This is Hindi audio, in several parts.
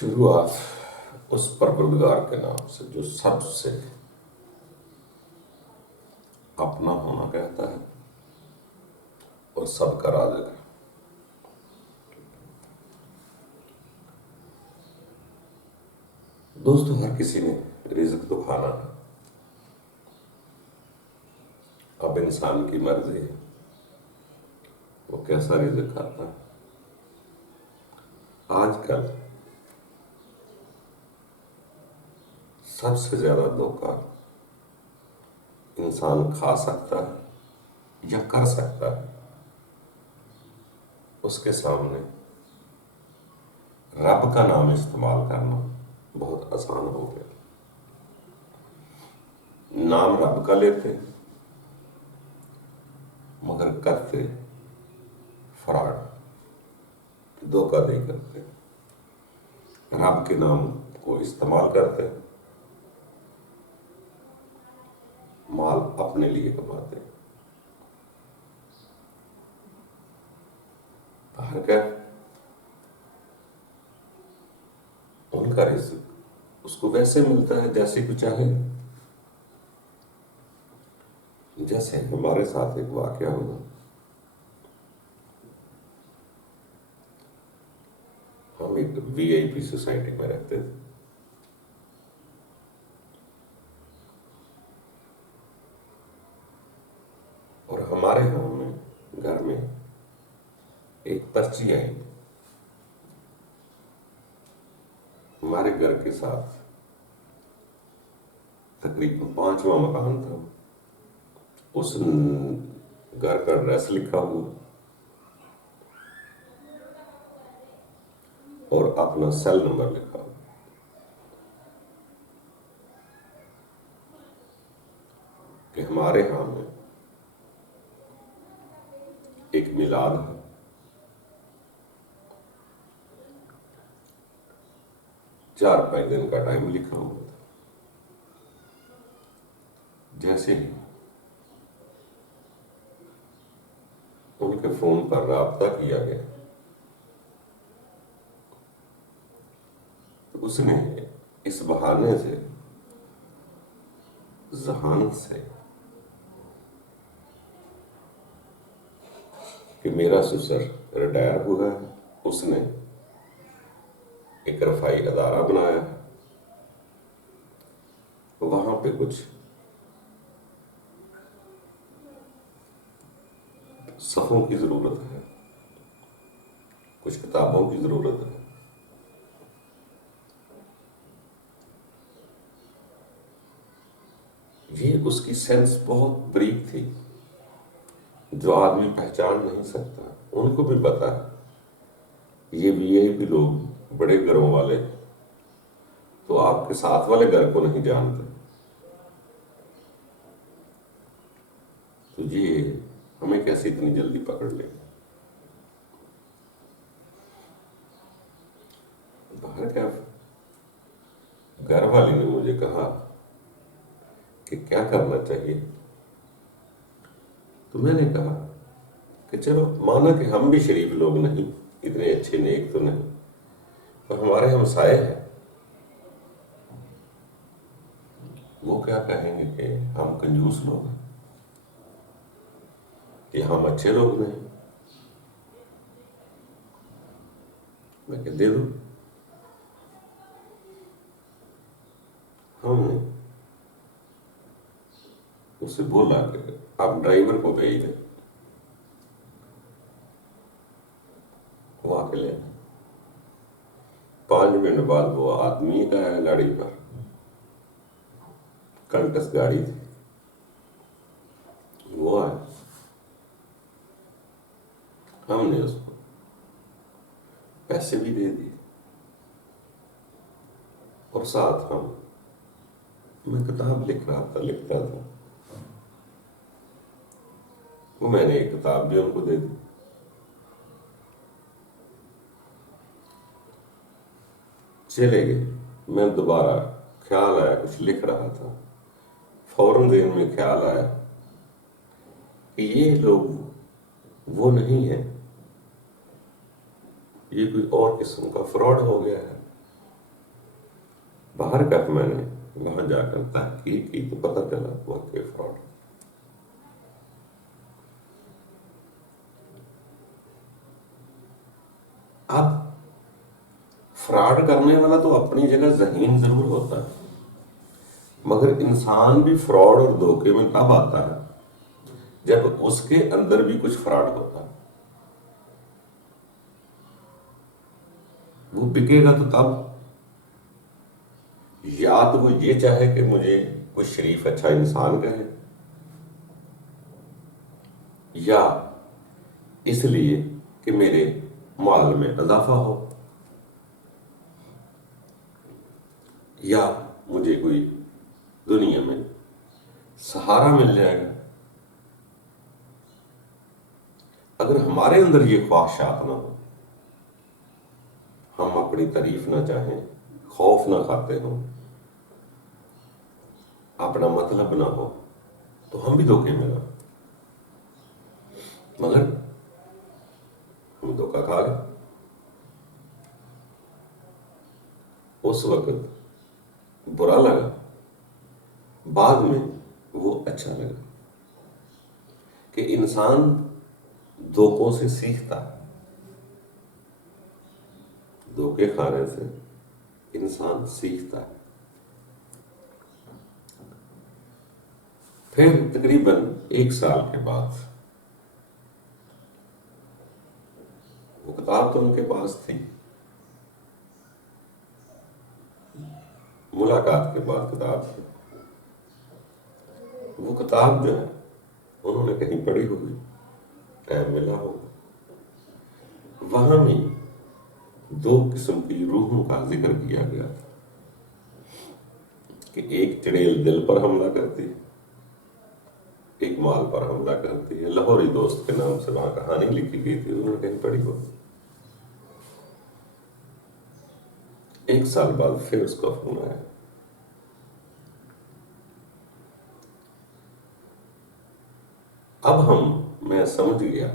शुरुआत उस परवरदिगार के नाम से जो सबसे अपना होना कहता है और सबका राजा है। दोस्तों, हर किसी ने रिज़्क तो खाना है। अब इंसान की मर्जी है वो कैसा रिज़्क खाता है। आजकल सबसे ज्यादा धोखा इंसान खा सकता है या कर सकता है, उसके सामने रब का नाम इस्तेमाल करना बहुत आसान हो गया। नाम रब का लेते मगर करते फ्रॉड, धोखाधड़ी करते। रब के नाम को इस्तेमाल करते, माल अपने लिए कमाते। हर क्या उनका रिज़्क उसको वैसे मिलता है जैसे कुछ चाहे। जैसे हमारे साथ एक वाकया हुआ। हम एक वीआईपी सोसाइटी में रहते थे। और हमारे यहाँ में घर में एक पर्ची आई। हमारे घर के साथ तकरीबन 5वां मकान था। उस घर का एड्रेस लिखा हुआ और अपना सेल नंबर लिखा हुआ। कि हमारे यहाँ में एक मिलाद है। चार 5 दिन का टाइम लिखा हुआ था। जैसे ही उनके फोन पर राब्ता किया गया तो उसने इस बहाने से जहानत से कि मेरा ससुर रिटायर हुआ है, उसने एक रफाई अदारा बनाया। वहां पे कुछ सफ़ों की जरूरत है, कुछ किताबों की जरूरत है। ये उसकी सेंस बहुत बरीक थी जो आदमी पहचान नहीं सकता। उनको भी पता है ये वीआईपी लोग बड़े घरों वाले तो आपके साथ वाले घर को नहीं जानते। तो ये हमें कैसे इतनी जल्दी पकड़ ले। बाहर क्या घर वाली ने मुझे कहा कि क्या करना चाहिए। तो मैंने कहा कि चलो माना कि हम भी शरीफ लोग नहीं, इतने अच्छे नेक तो नहीं, पर हमारे हमसाए हैं। वो क्या कहेंगे कि हम कंजूस लोग हैं कि हम अच्छे लोग नहीं। मैं कह दे दो। हमने उससे बोला कि आप ड्राइवर को भेज दें, वो आके ले। 5 मिनट बाद वो आदमी का है गाड़ी पर, कंटस गाड़ी थी, वो आया। हमने उसको पैसे भी दे दिए और साथ मैं किताब लिखता था। वो मैंने एक किताब भी उनको दे दी। चले गए। मैं दोबारा ख्याल आया, कुछ लिख रहा था, फौरन देर में ख्याल आया कि ये लोग वो नहीं है, ये कोई और किस्म का फ्रॉड हो गया है। बाहर का मैंने वहां जाकर तहकीक की तो पता चला वाकई फ्रॉड। अब फ्रॉड करने वाला तो अपनी जगह ज़हीन जरूर होता है, मगर इंसान भी फ्रॉड और धोखे में तब आता है जब उसके अंदर भी कुछ फ्रॉड होता है। वो बिकेगा तो तब, या तो वो ये चाहे कि मुझे कोई शरीफ अच्छा इंसान कहे, या इसलिए कि मेरे माल में इजाफा हो, या मुझे कोई दुनिया में सहारा मिल जाएगा। अगर हमारे अंदर ये ख्वाहिशात ना हो, हम अपनी तारीफ ना चाहें, खौफ ना खाते हो, अपना मतलब ना हो, तो हम भी धोखे में ना, मगर हम धोखा खा गए। उस वक्त बुरा लगा, बाद में वो अच्छा लगा कि इंसान धोखों से सीखता है। धोखे खाने से इंसान सीखता है। फिर तकरीबन 1 साल के बाद वो किताब तो उनके पास थी, मुलाकात के बाद किताब थी। वो किताब जो है उन्होंने कहीं पढ़ी होगी, टाइम मिला होगा। वहां में 2 किस्म की रूहों का जिक्र किया गया था कि एक चड़ेल दिल पर हमला करती है, एक माल पर हमला करती है। लाहौरी दोस्त के नाम से वहां कहानी लिखी गई थी, उन्होंने कहीं पढ़ी हो। 1 साल बाद फिर उसका फोन आया। अब मैं समझ गया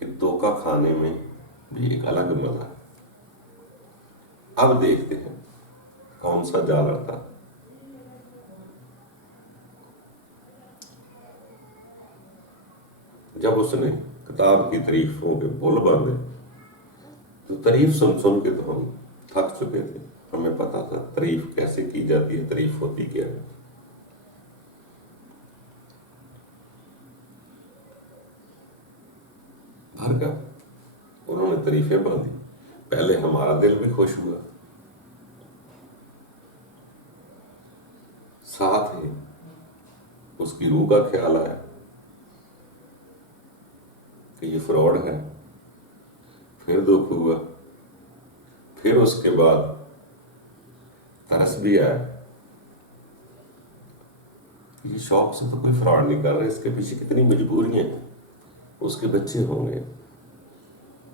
कि धोखा खाने में भी एक अलग मजा है। अब देखते हैं कौन सा जाल आता है। जब उसने किताब की तारीफों के पुल बांधे तो तारीफ सुन सुन के तो हम थक चुके थे। हमें पता था तारीफ कैसे की जाती है, तारीफ होती क्या है। भर का उन्होंने तारीफें बांधी। पहले हमारा दिल भी खुश हुआ, साथ ही उसकी रूह का ख्याल आया कि ये फ्रॉड है। फिर दुख हुआ, फिर उसके बाद तरस भी आया, ये शौक से तो कोई फ्रॉड नहीं कर रहा, इसके पीछे कितनी मजबूरियां हैं। उसके बच्चे होंगे,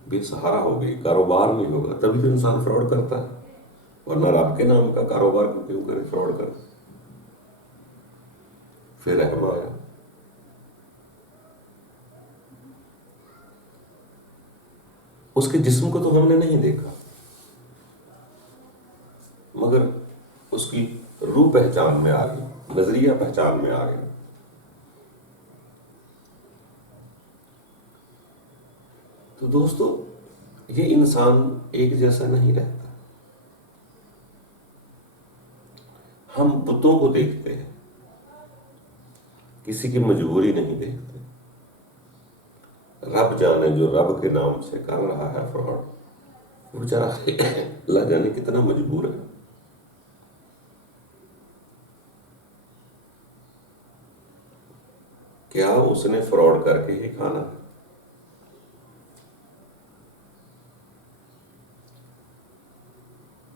बेसहारा हो गई, कारोबार नहीं होगा, तभी तो इंसान फ्रॉड करता है। वरना रब के नाम का कारोबार को क्यों करे, फ्रॉड कर। फिर रहम आया, उसके जिस्म को तो हमने नहीं देखा, मगर उसकी रूह पहचान में आ गई, नजरिया पहचान में आ गया। तो दोस्तों, ये इंसान एक जैसा नहीं रहता। हम बुतों को देखते हैं, किसी की मजबूरी नहीं देखते। रब जाने जो रब के नाम से कर रहा है फ्रॉड, वो बेचारा अल्लाह जाने कितना मजबूर है। क्या उसने फ्रॉड करके ही खाना है?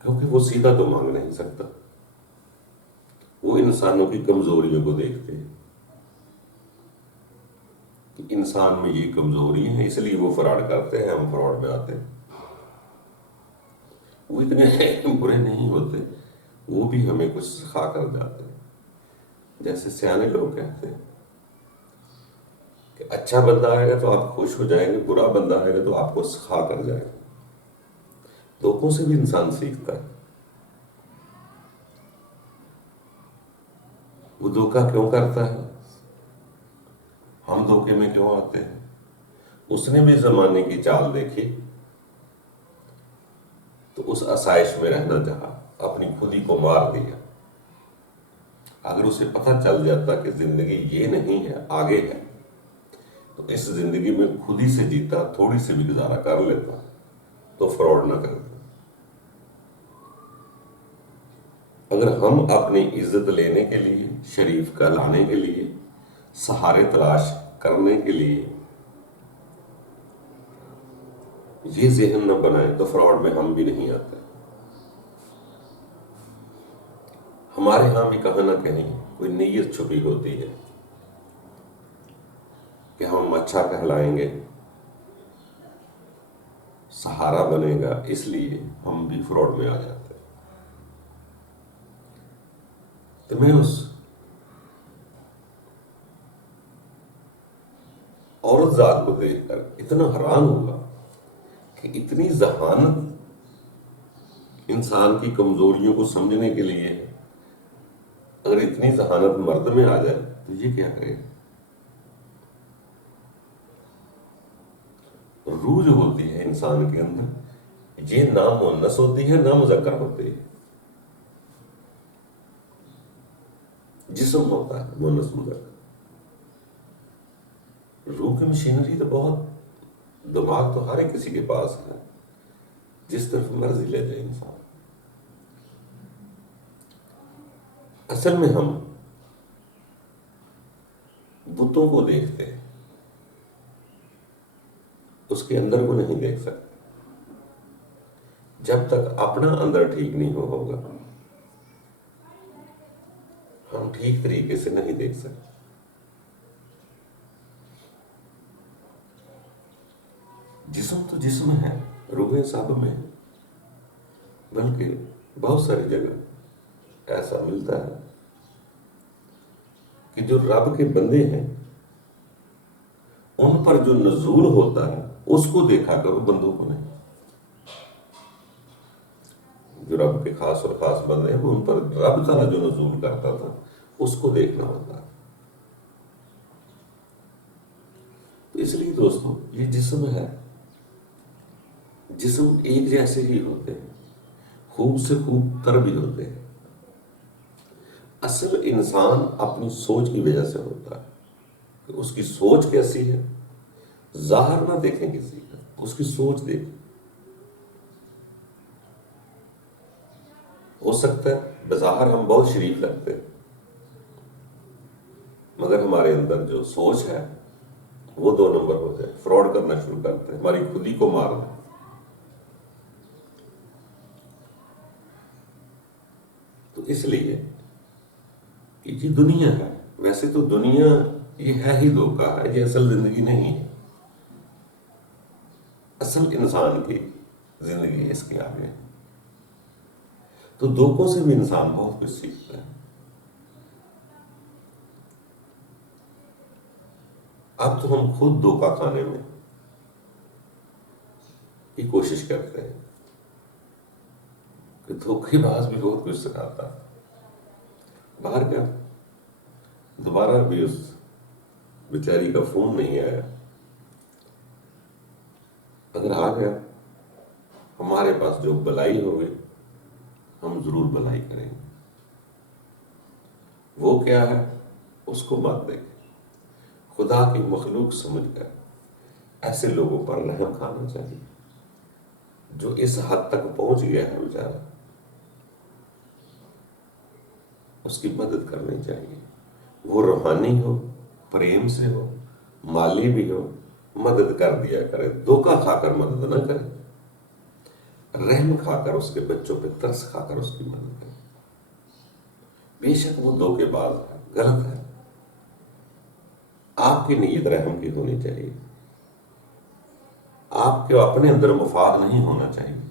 क्योंकि वो सीधा तो मांग नहीं सकता। वो इंसानों की कमजोरियों को देखते हैं कि इंसान में ये कमजोरी है, इसलिए वो फ्रॉड करते हैं, हम फ्रॉड में आते हैं। वो इतने बुरे नहीं होते, वो भी हमें कुछ सिखा कर जाते हैं। जैसे सियाने लोग कहते हैं कि अच्छा बंदा आएगा तो आप खुश हो जाएंगे, बुरा बंदा आएगा तो आपको सिखा कर जाएगा। धोखों से भी इंसान सीखता है। वो धोखा क्यों करता है, हम धोखे में क्यों आते हैं। उसने भी जमाने की चाल देखी तो उस आसाइश में रहना चाहा, अपनी खुद ही को मार दिया। अगर उसे पता चल जाता कि जिंदगी ये नहीं है, आगे है, तो इस जिंदगी में खुद ही से जीता, थोड़ी सी भी गुजारा कर लेता, तो फ्रॉड ना करता। अगर हम अपनी इज्जत लेने के लिए, शरीफ कहलाने के लिए, सहारे तलाश करने के लिए ये जहन न बनाए, तो फ्रॉड में हम भी नहीं आते। हमारे यहां भी कहीं ना कहीं कोई नीयत छुपी होती है कि हम अच्छा कहलाएंगे, सहारा बनेगा, इसलिए हम भी फ्रॉड में आ जाते हैं। तो मैं उस औरत जात को देखकर इतना हैरान हुआ कि इतनी जहानत इंसान की कमजोरियों को समझने के लिए है। अगर इतनी जहानत मर्द में आ जाए तो ये क्या करेगा। रूह जो होती है इंसान के अंदर, ये ना मुअन्नस होती है ना मुज़क्कर होती है। जिस्म होता है मुअन्नस मुज़क्कर। रूह की मशीनरी तो बहुत, दिमाग तो हर एक किसी के पास है, जिस तरफ मर्जी ले जाए इंसान। असल में हम बुतों को देखते हैं, उसके अंदर को नहीं देख सकते। जब तक अपना अंदर ठीक नहीं होगा, हम ठीक तरीके से नहीं देख सकते। जिस्म तो जिस्म है, रूहें सब में है। बल्कि बहुत सारी जगह ऐसा मिलता है कि जो रब के बंदे हैं उन पर जो नजूल होता है उसको देखा करो, बंदों को नहीं। जो रब के खास और खास बंदे हैं उन पर रब ताला जो नजूल करता था उसको देखना होता है। तो इसलिए दोस्तों, ये जिस्म है, जिस्म एक जैसे ही होते हैं, खूब से खूब तर भी होते हैं। असल इंसान अपनी सोच की वजह से होता है कि उसकी सोच कैसी है। जाहिर ना देखें किसी का, उसकी सोच देखें। हो सकता है बज़ाहिर हम बहुत शरीफ लगते हैं, मगर हमारे अंदर जो सोच है वो 2 नंबर हो जाए, फ्रॉड करना शुरू करते हैं, हमारी खुद ही को मारना। तो इसलिए कि ये दुनिया है, वैसे तो दुनिया ये है ही धोखा है, ये असल जिंदगी नहीं है। असल इंसान की जिंदगी इसके आगे है। तो धोखों से भी इंसान बहुत कुछ सीखता है। अब तो हम खुद धोखा खाने में की कोशिश करते हैं कि धोखेबाज भी बहुत कुछ सिखाता है। बाहर क्या, दोबारा भी उस बेचारी का फोन नहीं आया। अगर आ गया, हमारे पास जो भलाई होगी हम जरूर भलाई करेंगे। वो क्या है उसको मत देखें। खुदा की मखलूक समझकर ऐसे लोगों पर रहम खाना चाहिए। जो इस हद तक पहुंच गया है बेचारा, उसकी मदद करनी चाहिए। वो रूहानी हो, प्रेम से हो, माली भी हो, मदद कर दिया करे। धोखा खाकर मदद न करे, रहम खाकर, उसके बच्चों पे तरस खाकर उसकी मदद करे। बेशक वो धोखेबाज है, गलत है, आपकी नीयत रहम की होनी चाहिए। आपके अपने अंदर मफाद नहीं होना चाहिए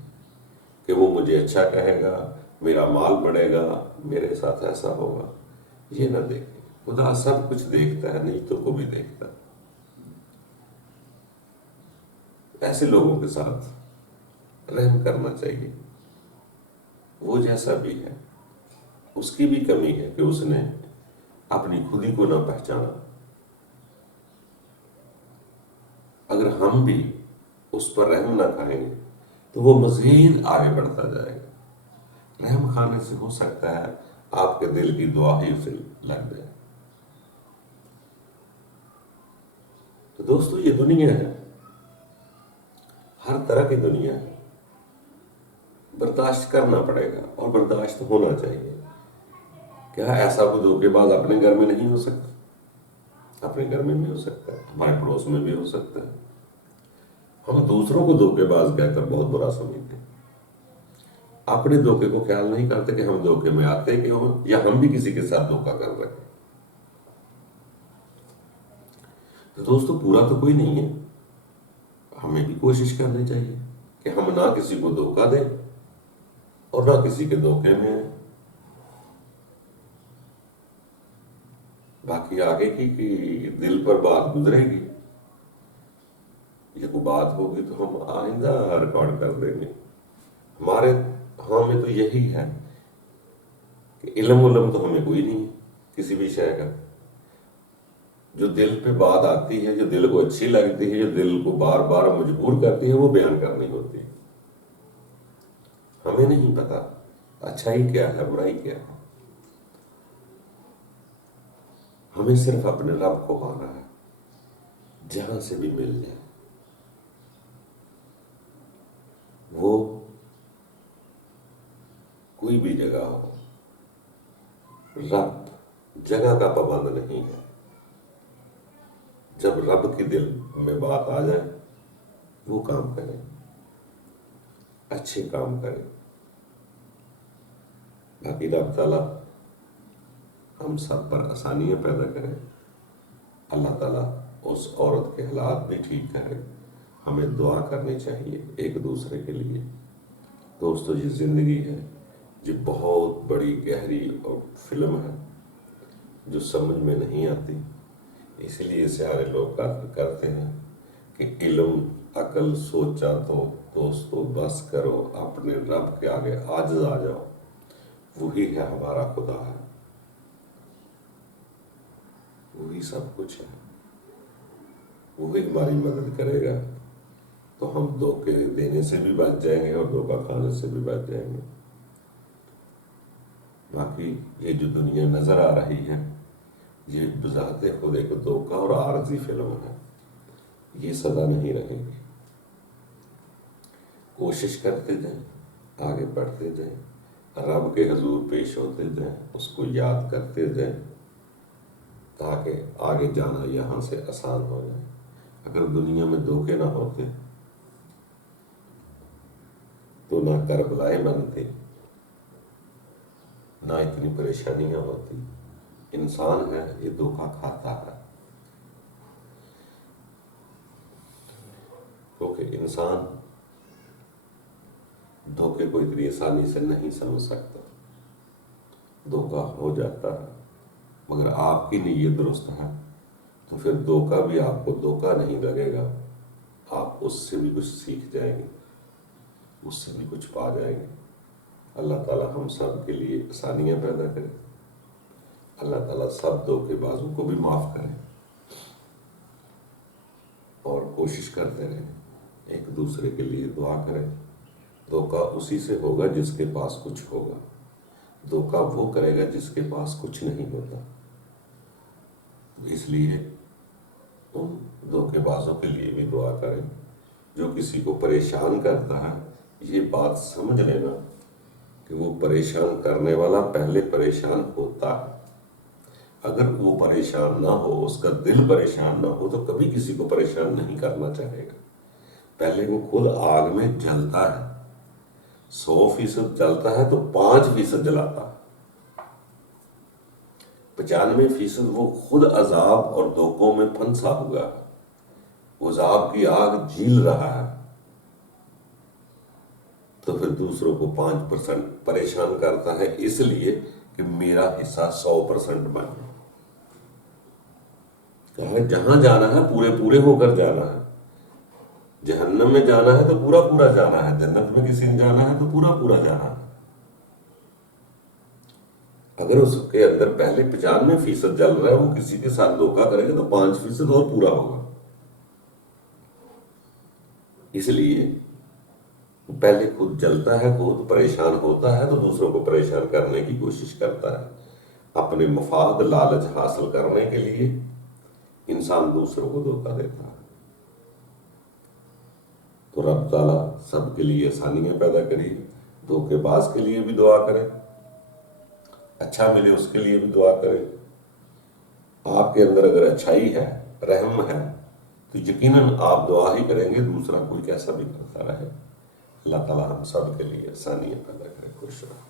कि वो मुझे अच्छा कहेगा, मेरा माल बढ़ेगा, मेरे साथ ऐसा होगा। ये ना देखें। खुदा सब कुछ देखता है, नीयतों को भी देखता है। ऐसे लोगों के साथ रहम करना चाहिए। वो जैसा भी है, उसकी भी कमी है कि उसने अपनी खुदी को ना पहचाना, अगर हम भी उस पर रहम ना करेंगे तो वो मजीद आगे बढ़ता जाएगा। रहम खाने से हो सकता है आपके दिल की दुआ ही उसे लग जाए। तो दोस्तों, ये दुनिया है, हर तरह की दुनिया है, बर्दाश्त करना पड़ेगा और बर्दाश्त होना चाहिए। क्या ऐसा कोई धोखेबाज अपने घर में नहीं हो सकता? अपने घर में भी हो सकता है, हमारे पड़ोस में भी हो सकता है। हम दूसरों को धोखेबाज कहकर बहुत बुरा समझते हैं, अपने धोखे को ख्याल नहीं करते कि हम धोखे में आते क्यों हैं या हम भी किसी के साथ धोखा कर रहे हैं। तो दोस्तों, पूरा तो कोई नहीं है, हमें भी कोशिश करनी चाहिए कि हम ना किसी को धोखा दें और ना किसी के धोखे में आए। बाकी आगे की दिल पर बात गुजरेगी, ये कोई बात होगी तो हम आइंदा रिकॉर्ड कर देंगे। हमारे में तो यही है कि इल्म उलम तो हमें कोई नहीं है किसी भी शय का। जो दिल पे बात आती है, जो दिल को अच्छी लगती है, जो दिल को बार बार मजबूर करती है, वो बयान करनी होती है। हमें नहीं पता अच्छाई क्या है, बुराई क्या है। हमें सिर्फ अपने रब को पाना है, जहां से भी मिल जाए। वो कोई भी जगह हो, रब जगह का पाबंद नहीं है। जब रब की दिल में बात आ जाए, वो काम करें, अच्छे काम करें। बाकी रब ताला हम सब पर आसानियां पैदा करें। अल्लाह ताला उस औरत के हालात भी ठीक करे। हमें दुआ करनी चाहिए एक दूसरे के लिए। दोस्तों, ये जिंदगी है, ये बहुत बड़ी गहरी और फिल्म है जो समझ में नहीं आती। इसलिए सारे लोग करते हैं कि इल्म अकल सोचा तो दोस्तों बस करो, अपने रब के आगे आजिज़ आ जाओ। वही है हमारा खुदा है, वही सब कुछ है, वही हमारी मदद करेगा। तो हम धोखे देने से भी बच जाएंगे और धोखा खाने से भी बच जाएंगे। बाकी ये जो दुनिया नजर आ रही है, ये बुझाते खुद एक धोखा और आरजी फिल्म है, ये सदा नहीं रहेगी। कोशिश करते जाएं, आगे बढ़ते जाएं, रब के हजूर पेश होते जाएं, उसको याद करते जाएं, ताकि आगे जाना यहाँ से आसान हो जाए। अगर दुनिया में धोखे ना होते तो ना करबलाएं बनते, ना इतनी परेशानियां होती। इंसान है, ये धोखा खाता है, क्योंकि इंसान धोखे को इतनी आसानी से नहीं समझ सकता। धोखा हो जाता है, मगर आपकी नीयत दुरुस्त है तो फिर धोखा भी आपको धोखा नहीं लगेगा। आप उससे भी कुछ सीख जाएंगे, उससे भी कुछ पा जाएंगे। अल्लाह ताला हम सब के लिए आसानियां पैदा करे। अल्लाह ताला सब धोखेबाजों को भी माफ करे और कोशिश करते रहें, एक दूसरे के लिए दुआ करें। धोखा उसी से होगा जिसके पास कुछ होगा, धोखा वो करेगा जिसके पास कुछ नहीं होता। इसलिए उन धोखेबाजों के लिए भी दुआ करें जो किसी को परेशान करता है। ये बात समझ लेना कि वो परेशान करने वाला पहले परेशान होता है। अगर वो परेशान ना हो, उसका दिल परेशान ना हो, तो कभी किसी को परेशान नहीं करना चाहेगा। पहले वो खुद आग में जलता है, 100% जलता है तो 5% जलाता है, 95% वो खुद अजाब और धोखों में फंसा हुआ है। वो अजाब की आग झील रहा है, तो फिर दूसरों को 5% परेशान करता है, इसलिए कि मेरा हिस्सा 100% बने। कहा जहां जाना है पूरे पूरे होकर जाना है। जहन्नम में जाना है तो पूरा पूरा जाना है, जन्नत में किसी ने जाना है तो पूरा पूरा जाना है। अगर उसके अंदर पहले 95% जल रहा है, वो किसी के साथ धोखा करेगा तो 5% और पूरा होगा। इसलिए पहले खुद जलता है, खुद परेशान होता है, तो दूसरों को परेशान करने की कोशिश करता है। अपने मफाद लालच हासिल करने के लिए इंसान दूसरों को धोखा देता है। तो रब ताला सबके लिए आसानियां पैदा करिए। धोखेबाज के लिए भी दुआ करें, अच्छा मिले उसके लिए भी दुआ करें। आपके अंदर अगर अच्छाई है, रहम है, तो यकीनन आप दुआ ही करेंगे, दूसरा कोई कैसा भी करता रहे। अल्लाह ताला हम सब के लिए आसानियां पैदा करें। खुश रहो।